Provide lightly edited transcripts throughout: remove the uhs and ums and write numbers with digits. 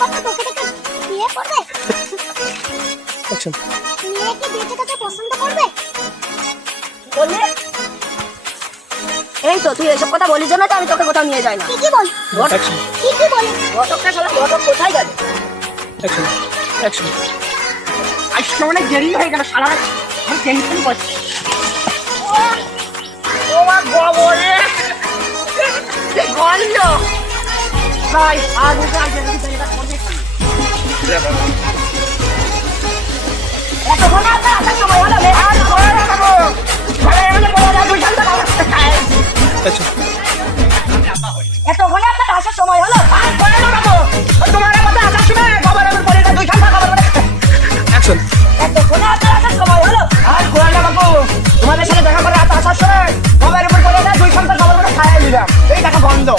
কথা তোকে দেখে বিয়ে করবে? অ্যাকশন। মেয়ে কি বিয়েতে তোকে পছন্দ করবে? বললে এই তো তুই এসব কথা বলিস জন্য তো আমি তোকে কোথাও নিয়ে যাই না। ঠিকই বল। অ্যাকশন। ঠিকই বল। ঘটকটা শালা ঘটক কোথায় গেল? অ্যাকশন। অ্যাকশন। আজকে অনেক দেরি হয়ে গেল শালা, আমি টেনশন করছি। ও মা বাবারে গন্ধ ভাই আজ উঠে আজ দেখি এটা করবে এতক্ষণ আসার সময় হলো রে। আর করে রাখবো ভাই, এমনি বলা যায় দুই ঘন্টা অ্যাকশন। এতক্ষণ আপনার আসার সময় হলো। আর করে রাখবো তোমার মতো আসার সময় বাবার আমার বলে দুই ঘন্টা খাবার মানে অ্যাকশন। এতক্ষণ আপনার আসার সময় হলো। আর করে রাখবো তোমাদের সাথে দেখা করে আসার সময় বাবার উপর বলে দুই ঘন্টা খাবার মানে খাইয়ে দিলাম। এই টাকা বন্ধ।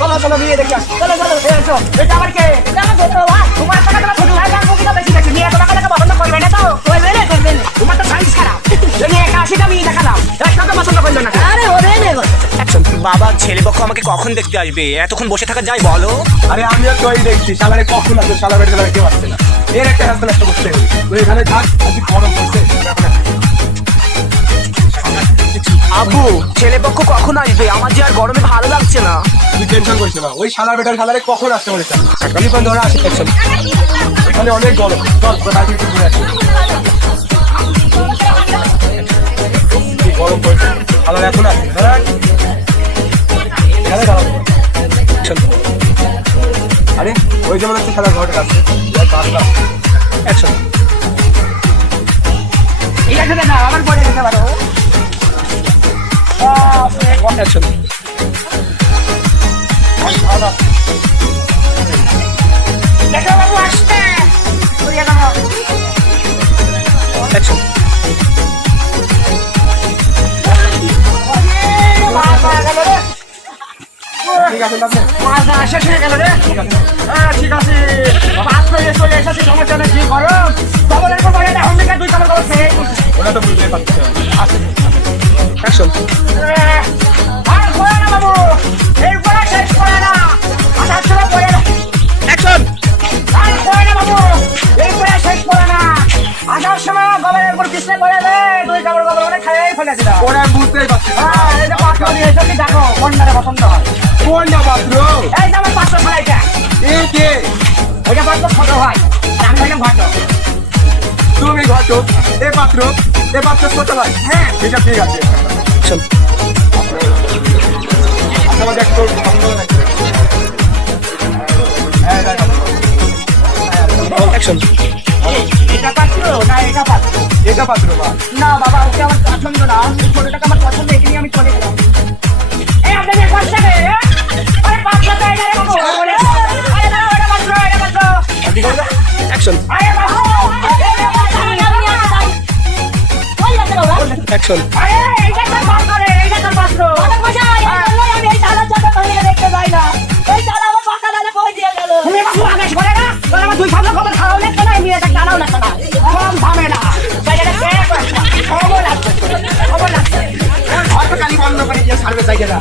চলো চলো বিয়ে দেখি আসো। চলো চলো এসো। এটা আমার কে? এটা আমার ছোট ভাই। তোমার সাথে তোমার ছোট ভাই জানবো কিনা বেশি দেখি। মেয়ে তোমাকে টাকা পছন্দ করবে না তো? করবে না করবে না। তোমার তো সাইজ খারাপ। যদি 81টা মেয়ে দেখালাম একটা তো পছন্দ করলো না। আরে ওরে নে গো। অ্যাকশন। বাবা ছেলে পক্ষ আমাকে কখন দেখতে আসবে? এতক্ষণ বসে থাকা যায় বলো? আরে আমিও তোই দেখছি শালারে কখন আসবে, শালা বেটে কেউ আসছে না। এর একটা রাস্তা নষ্ট করতে হবে। তুই এখানে থাক, আজকে গরম পড়ছে। আব্বু ছেলে পক্ষ কখন আসবে? আমার যে আর গরমে ভালো লাগছে না। তুই টেনশন করিস না, ওই শালা বেটার শালারে কখন আসতে বলেছে। এখন ধরে আসি। অ্যাকশন। এখানে অনেক গরম, চল তোর বাড়ি একটু ঘুরে আসি। কি গরম পড়ছে, শালার এখন আসছে। এখানে দাঁড়াবো। অ্যাকশন। আরে ওই যেমন হচ্ছে শালার ঘরটা আছে। অ্যাকশন। ঠিক আছে দাদা আমার পরে যেতে পারো। অ্যাকশন। দেখো বাবু আসছে। ঘুরিয়ে দাও। অ্যাকশন। ঠিক আছে আপনি মাথা শেষ হয়ে গেল রে। হ্যাঁ ঠিক আছে। পাত্র চলে এসেছে, সমস্যা নেই। কি করো খবরের পর বলে এখন থেকে দুই খবর খেয়ে ওরা তো বুঝতে পারছে। অ্যাকশন। আর করে না বাবু, এই পড়া শেষ করে না। আসার সময় পড়ে না। অ্যাকশন। আর করে না বাবু, এই পড়া শেষ করে না। আসার সময় গবের উপর পিছনে পড়ে দে, দুই খবর অনেক খেয়ে ফেলে দিল। ওরা বুঝতেই পারছে না। হ্যাঁ এই যে পাত্র নিয়ে এসে দেখো কোনটারে পছন্দ হয়। কোনটা পাত্র? এই যে আমার পাত্র ছড়াইটা, এ কে? ওইটা পাত্র ছোট হয় আর আমি হইলাম ঘটক। তুমি ঘটক, এ পাত্র ছোট ভাই। হ্যাঁ এটা ঠিক আছে। অ্যাকশন। আমাদের একটু পছন্দ নাকি? হ্যাঁ অ্যাকশন। এটা পাত্র না এটা পাত্র? এটা পাত্র বা না বাবা ওকে আমার পছন্দ না। ছোটটাকে আমার পছন্দ, একে নিয়ে আমি চলে গেলাম। এই আপনাদের কষ্ট নেই। আরে পাত্র তো এটা রে বাবু। আরে না এটা পাত্র, এটা পাত্র। অ্যাকশন। আরে বাবু অ্যাকশন। আরে এইটা তো পাত্র রে, এইটা তো পাত্র। আমি এই চালার জন্য তোকে দেখতে যাই না। এই চালা আমার পাকা দালে পড়ে দিয়ে গেল। তুমি বাবু আদেশ করে না, তোর আমার দুই খবর খাওয়াও না কেন, আমি এটা জানাও না কেন। কম দামে না বাইরে খবর লাগছে, খবর লাগছে। হয়তো কালি বন্ধ করে দিয়ে সার্ভিস আইডিয়া